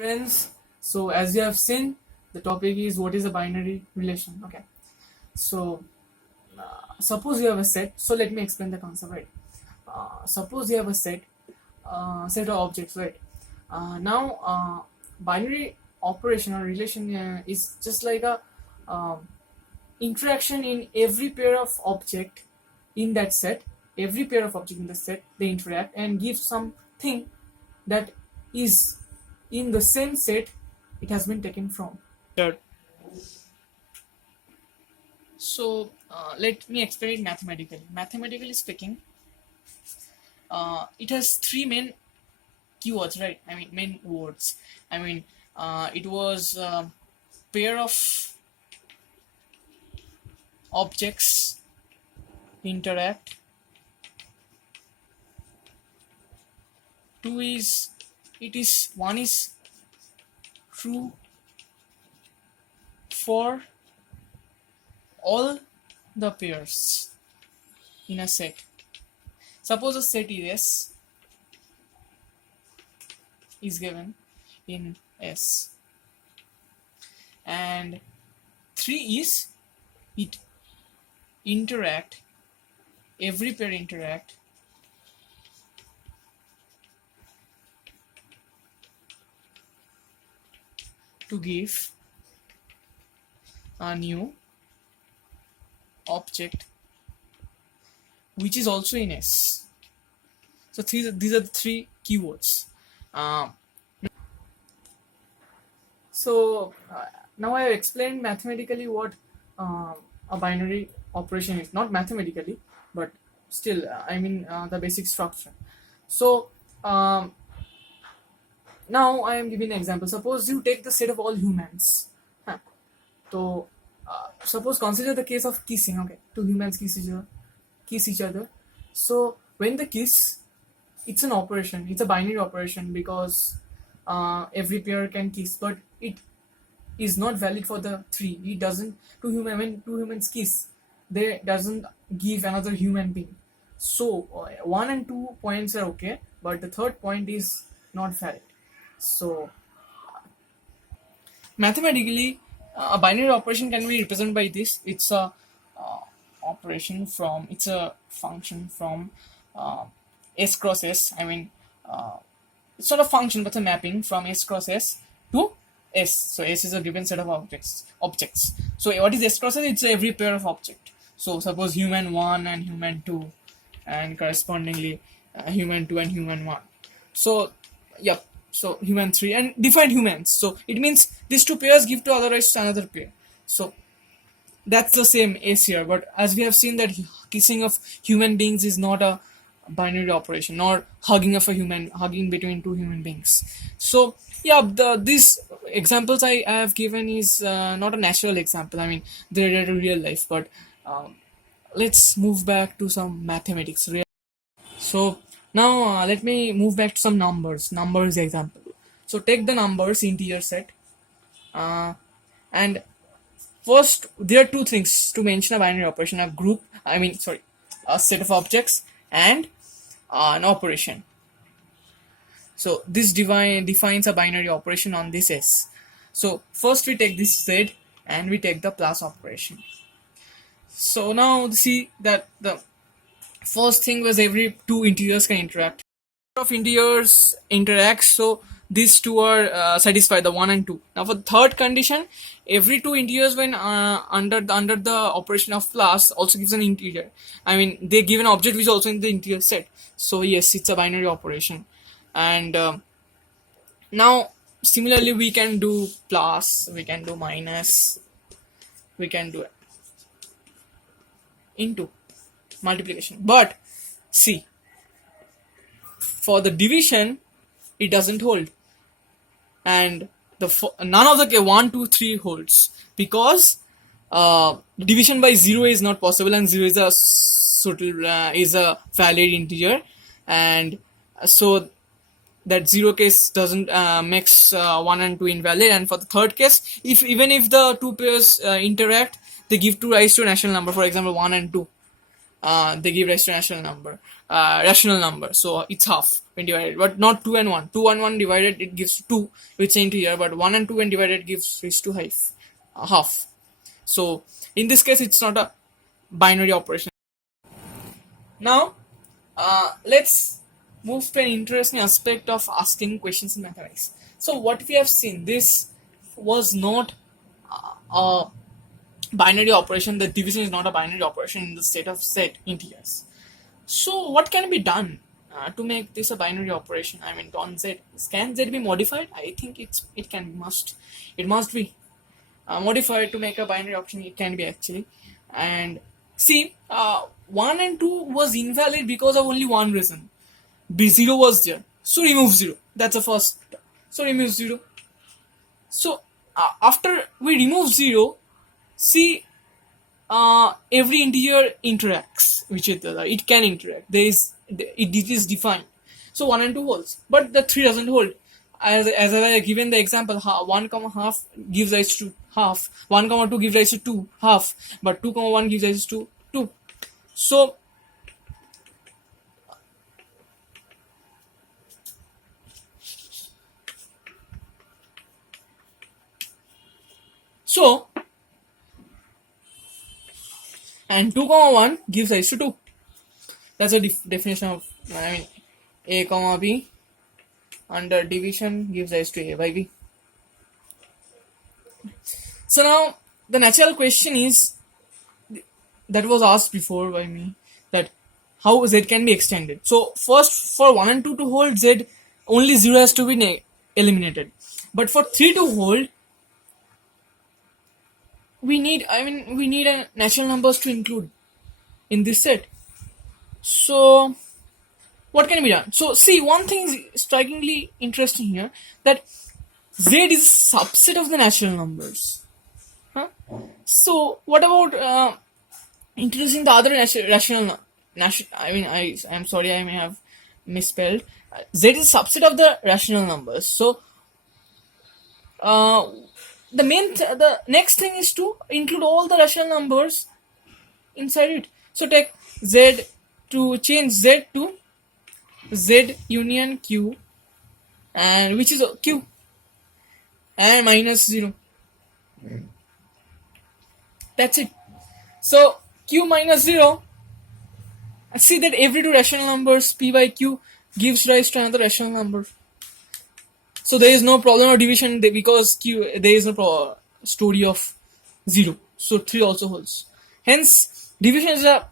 Friends, so as you have seen, the topic is what is a binary relation. Okay, so suppose you have a set. So let me explain the concept. Right, suppose you have a set of objects. Right, now binary operation or relation is just like a interaction in every pair of object in that set. Every pair of object in the set, they interact and give something that is in the same set it has been taken from. Sure. So let me explain it mathematically. Mathematically speaking, it has three main keywords, right? I mean main words. I mean it was a pair of objects interact. Two is one is true for all the pairs in a set. Suppose a set is given in S, and 3 is it interact, every pair interact to give a new object which is also in S. So these are the three keywords. So now I have explained mathematically what a binary operation is. Not mathematically, but still, I mean the basic structure. So now I am giving an example. Suppose you take the set of all humans. So suppose consider the case of kissing. Okay, two humans kiss each other. So when they kiss, it's an operation. It's a binary operation because every pair can kiss, but it is not valid for the three. It doesn't. When two humans kiss, they doesn't give another human being. So 1 and 2 points are okay, but the third point is not valid. So mathematically, a binary operation can be represented by this. It's a operation from, it's a function from S cross S. I mean, it's not a function but a mapping from S cross S to S. So S is a given set of objects. So what is S cross S? It's every pair of object. So suppose human 1 and human 2, and correspondingly human 2 and human 1. So yep. So human 3 and defined humans. So it means these two pairs give to otherwise to another pair. So that's the same S here. But as we have seen that kissing of human beings is not a binary operation, nor hugging between two human beings. So yeah, these examples I have given is not a natural example. I mean they're in real life. But let's move back to some mathematics. So now let me move back to some numbers example. So take the numbers integer set, and first there are two things to mention a binary operation: a set of objects and an operation. So this defines a binary operation on this S. So first we take this Z and we take the plus operation. So now see that the first thing was every two integers can interact. Of integers interact, so these two are satisfied, the 1 and 2. Now for the third condition, every two integers when under the operation of plus also gives an integer. I mean they give an object which is also in the integer set. So yes, it's a binary operation. And now similarly we can do plus, we can do minus, we can do into, multiplication. But see, for the division it doesn't hold, and none of the 1, 2, 3 holds, because division by 0 is not possible, and 0 is a valid integer, and so that 0 case doesn't makes 1 and 2 invalid. And for the third case, even if the two pairs interact, they give rise to a natural number. For example, 1 and 2, they give rise to a natural number. rational number, so it's half when divided, but not 2 and 1. 2 and 1 divided, it gives 2, which is into here, but 1 and 2 when divided gives raised to half. So in this case, it's not a binary operation. Now, let's move to an interesting aspect of asking questions in mathematics. So what we have seen, this was not a binary operation. The division is not a binary operation in the state of Z integers. So what can be done to make this a binary operation? I mean, on Z, can Z be modified? I think it must be modified to make a binary operation. It can be actually. And see, 1 and 2 was invalid because of only one reason. B0 was there, so remove 0. That's the first. So remove 0. So after we remove 0, see, every integer interacts with each other. It can interact. It is defined. So 1 and 2 holds, but the 3 doesn't hold. As I have given the example, 1 comma half gives rise to half. 1 comma 2 gives rise to 2 half, but 2 comma 1 gives rise to 2. So and 2 comma 1 gives rise to 2. That's a definition of, I mean, a comma b under division gives rise to a by b. So now the natural question is that was asked before by me, that how Z can be extended. So first, for 1 and 2 to hold Z, only 0 has to be eliminated. But for 3 to hold, we need a natural numbers to include in this set. So what can be done? So see, one thing is strikingly interesting here, that Z is a subset of the natural numbers. So what about introducing the other rational? I'm sorry, I may have misspelled. Z is a subset of the rational numbers. So the next thing is to include all the rational numbers inside it. So take Z to change Z to Z union Q, and which is Q, and minus 0. That's it. So Q minus 0. See that every two rational numbers P by Q gives rise to another rational number. So there is no problem of division because there is no story of 0. So 3 also holds. Hence, division is a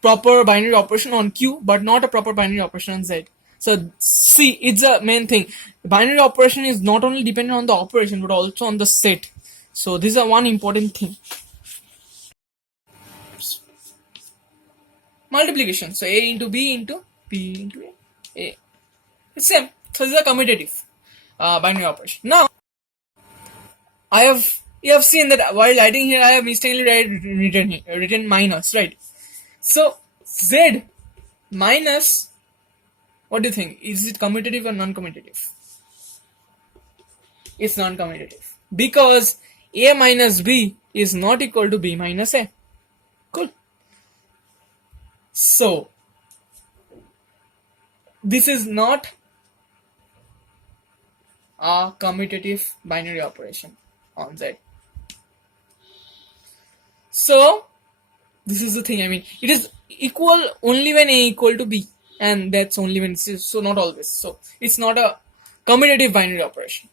proper binary operation on Q, but not a proper binary operation on Z. So see, it's a main thing. Binary operation is not only dependent on the operation, but also on the set. So this is a one important thing. Multiplication. So A into B into B into A. It's same. So this is a commutative binary operation. Now, you have seen that while writing here, I have mistakenly written minus, right? So Z minus, what do you think? Is it commutative or non-commutative? It's non-commutative because A minus B is not equal to B minus A. Cool. So this is not a commutative binary operation on Z. So this is the thing. I mean, it is equal only when A equal to B, and that's only when it's so, not always. So it's not a commutative binary operation.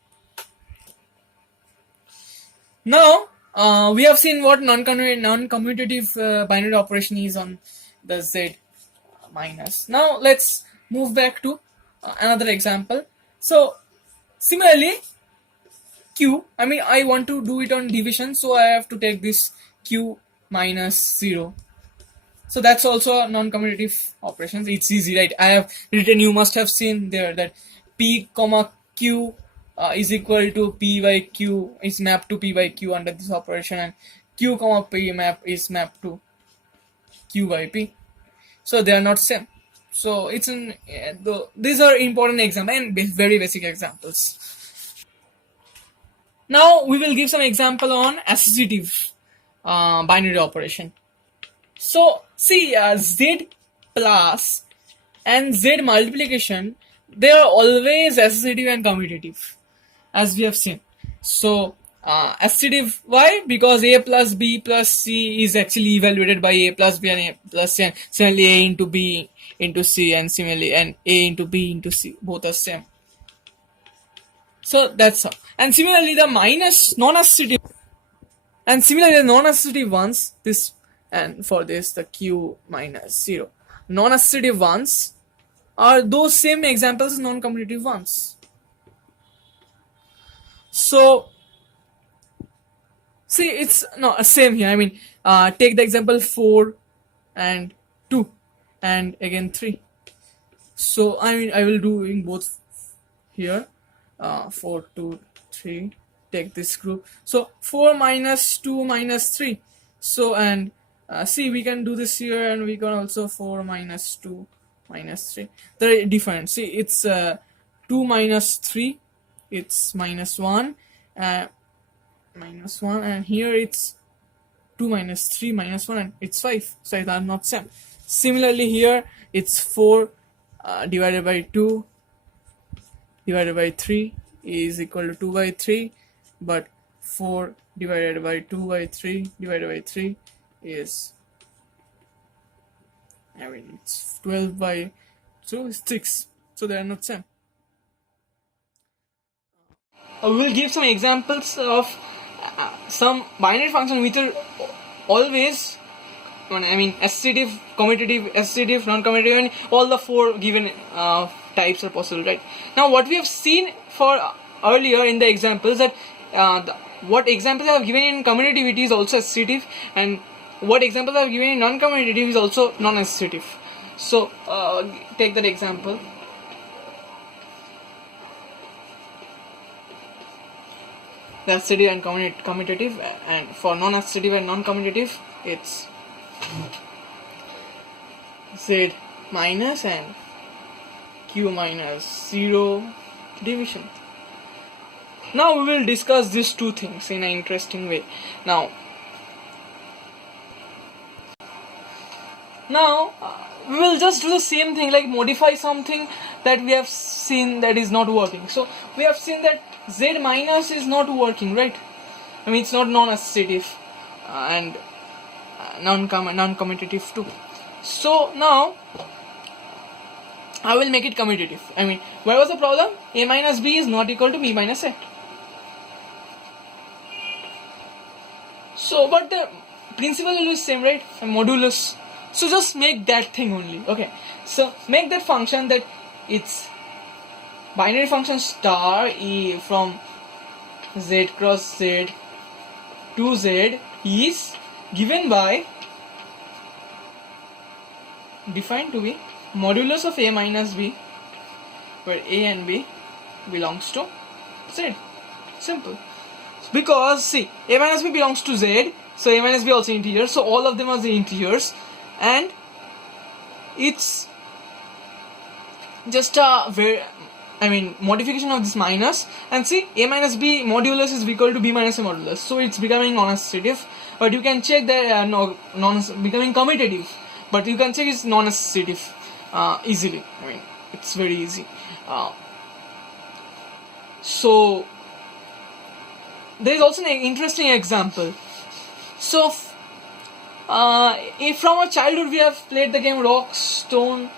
Now we have seen what non-commutative binary operation is on the Z minus. Now let's move back to another example. So similarly, Q, I want to do it on division, so I have to take this Q minus 0. So that's also a non-commutative operation. It's easy, right? I have written, you must have seen there that P comma Q is equal to P by Q is mapped to P by Q under this operation, and Q comma P is mapped to Q by P. So they are not same. So it's these are important examples and very basic examples. Now we will give some example on associative binary operation. So see, Z plus and Z multiplication, they are always associative and commutative, as we have seen. So associative, why? Because A plus B plus C is actually evaluated by A plus B and A plus C, and similarly A into B into C, and similarly and A into B into C, both are same. So that's how. And similarly the minus non-associative, and similarly the non-associative ones, this, and for this the Q minus 0. Non-associative ones are those same examples as non-commutative ones. So see, it's no same here. I mean, take the example 4 and 2 and again 3. So I mean, I will do in both here. 4, 2, 3. Take this group. So 4 minus 2 minus 3. So and see, we can do this here, and we can also 4 minus 2 minus 3. They're different. See, it's 2 minus 3. It's minus 1. Minus 1, and here it's 2 minus 3 minus 1, and it's 5. So they are not same. Similarly here it's 4 divided by 2 divided by 3 is equal to 2 by 3, but 4 divided by 2 by 3 divided by 3 is, I mean, it's 12 by 2 is 6. So they are not same. We will give some examples of some binary function which are always, I mean, associative, commutative, associative, non-commutative, and all the 4 given types are possible, right? Now what we have seen for earlier in the examples, that what examples I have given in commutativity is also associative, and what examples I have given in non-commutative is also non-associative. So take that example. The associative and commutative, and for non-associative and non-commutative it's Z minus and Q minus 0 division. Now we will discuss these two things in an interesting way. Now we will just do the same thing, like modify something that we have seen that is not working. So we have seen that Z minus is not working, right? I mean, it's not non-associative and non-commutative too. So now I will make it commutative. I mean, where was the problem? A minus B is not equal to B minus A. So, but the principle is same, right? A modulus. So just make that thing only. Okay. So make that function that it's binary function star E from Z cross Z to Z is given by, defined to be modulus of A minus B, where A and B belongs to Z. Simple. Because see, A minus B belongs to Z, so A minus B also integers, so all of them are the integers, and it's just a modification of this minus. And see, A minus B modulus is equal to B minus A modulus, so it's becoming non-associative. But you can check that becoming commutative, but you can check it's non-associative easily. I mean, it's very easy. So there is also an interesting example. So if from our childhood we have played the game rock, stone,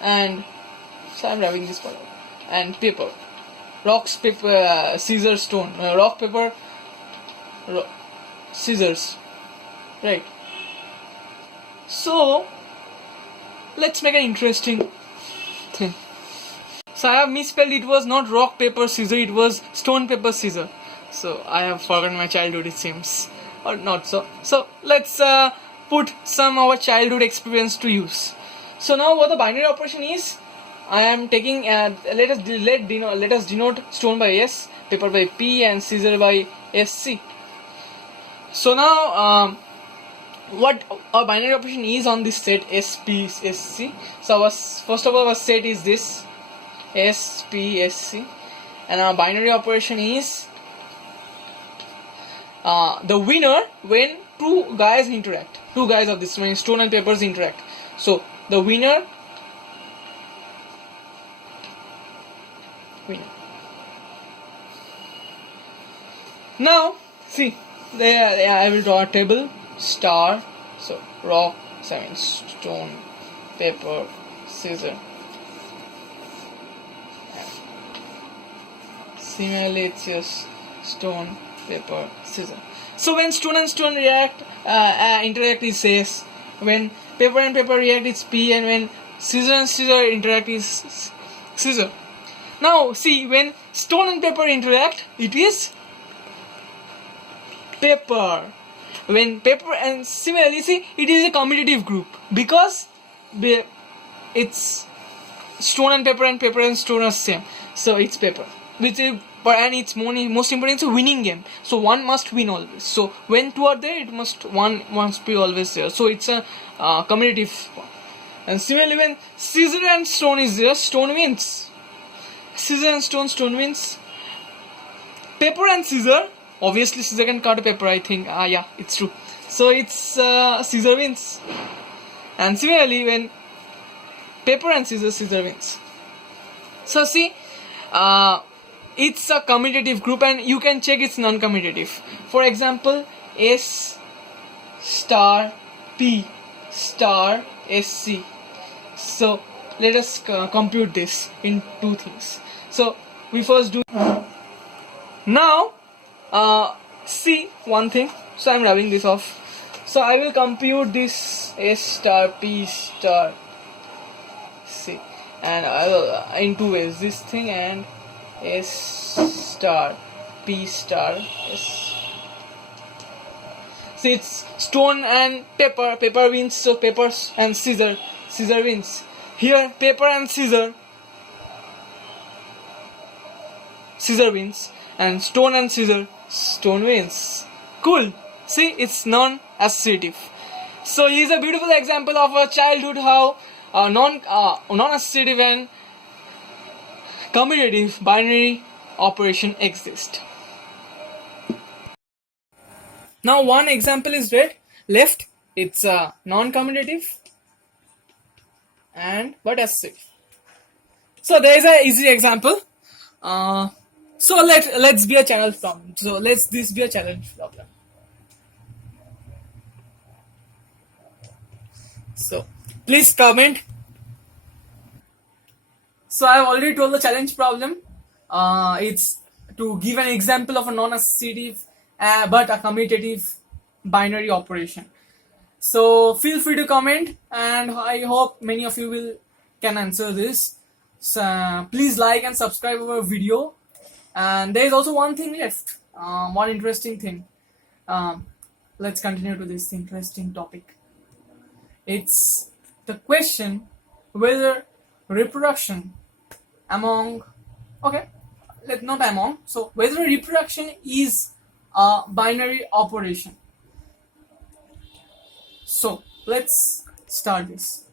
and so I'm having this part, and paper, rocks, paper, scissors, stone, rock, paper, scissors, right? So let's make an interesting thing. So I have misspelled, it was not rock, paper, scissor, it was stone, paper, scissor. So I have forgotten my childhood, it seems, or not so. So let's put some of our childhood experience to use. So now what the binary operation is, I am taking let us denote stone by S, paper by P, and scissor by SC. So now what our binary operation is on this set SP SC. So our, first of all, our set is this SP SC, and our binary operation is the winner when two guys interact. Two guys of this, means stone and papers interact. So the winner. Now see, there I will draw a table. Star. So rock, stone, paper, scissor. Similarly, it's just stone, paper, scissor. So when stone and stone interact is S. When paper and paper react, it's P. And when scissor and scissor interact is scissor. Now see, when stone and paper interact, it is paper. When paper and similarly, see, it is a commutative group because it's stone and paper and stone are same. So it's paper. Which is, and it's most important, it's a winning game. So one must win always. So when two are there, one must be always there. So it's a commutative one. And similarly, when scissor and stone is there, stone wins. Scissor and stone wins. Paper and scissor, obviously scissor can cut paper, I think. Yeah, it's true. So it's scissor wins. And similarly, when paper and scissor wins. So see, it's a commutative group, and you can check its non-commutative. For example, S star P star SC. So let us compute this in two things. So we first do. Now see one thing. So I'm rubbing this off. So I will compute this S star P star C, and I will in two ways, this thing and S star P star S. See, it's stone and paper. Paper wins, so papers and scissor wins. Here paper and scissor wins, and stone and scissor, stone wins. Cool. See, it's non-associative. So here's a beautiful example of a childhood how non-associative and commutative binary operation exist. Now one example is left. It's non-commutative and but associative. So there is an easy example. So let's be a challenge problem. So let's this be a challenge problem. So please comment. So I have already told the challenge problem. It's to give an example of a non-associative but a commutative binary operation. So feel free to comment, and I hope many of you can answer this. So please like and subscribe our video. And there is also one thing left, one interesting thing. Let's continue to this interesting topic. It's the question whether reproduction so whether reproduction is a binary operation. So let's start this.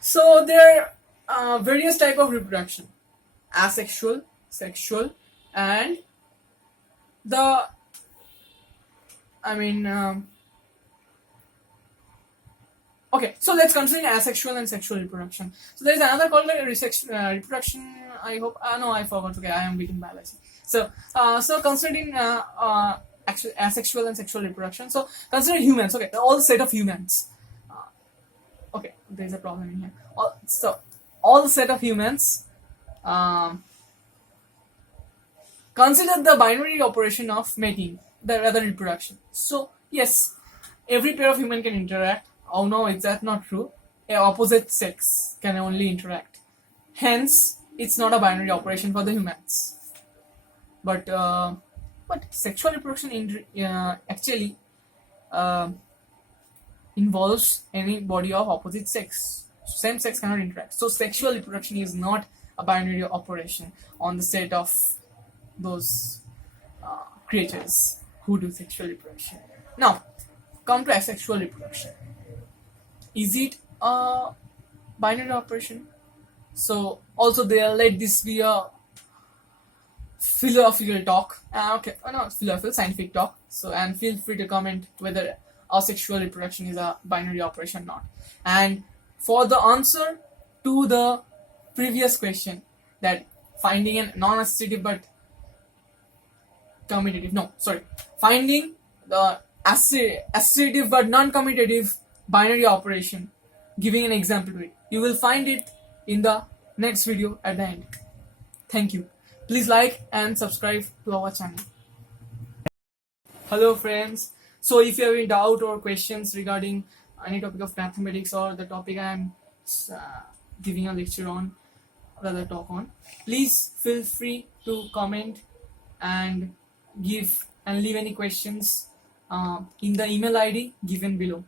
So there are various types of reproduction: asexual, sexual, and okay, so let's consider asexual and sexual reproduction. So there is another called reproduction. I hope. No, I forgot. Okay, I am weak in biology. So considering actually asexual and sexual reproduction. So consider humans. Okay, all the set of humans. Okay, there is a problem in here. All the set of humans. Consider the binary operation of mating, the rather reproduction. So yes, every pair of human can interact. Oh no, is that not true? A opposite sex can only interact. Hence, it's not a binary operation for the humans. But sexual reproduction actually involves any body of opposite sex. Same sex cannot interact. So sexual reproduction is not a binary operation on the set of those creatures who do sexual reproduction. Now, come to asexual reproduction. Is it a binary operation? So also there, let this be a philosophical talk. Okay, not philosophical, scientific talk. So, and feel free to comment whether asexual reproduction is a binary operation or not. And for the answer to the previous question, that finding a non-associative but commutative, no, sorry, finding the associative but non-commutative binary operation, giving an example to it, you will find it in the next video at the end. Thank you. Please like and subscribe to our channel. Hello friends. So if you have any doubt or questions regarding any topic of mathematics or the topic I am giving a lecture on, rather talk on, please feel free to comment and give and leave any questions in the email ID given below.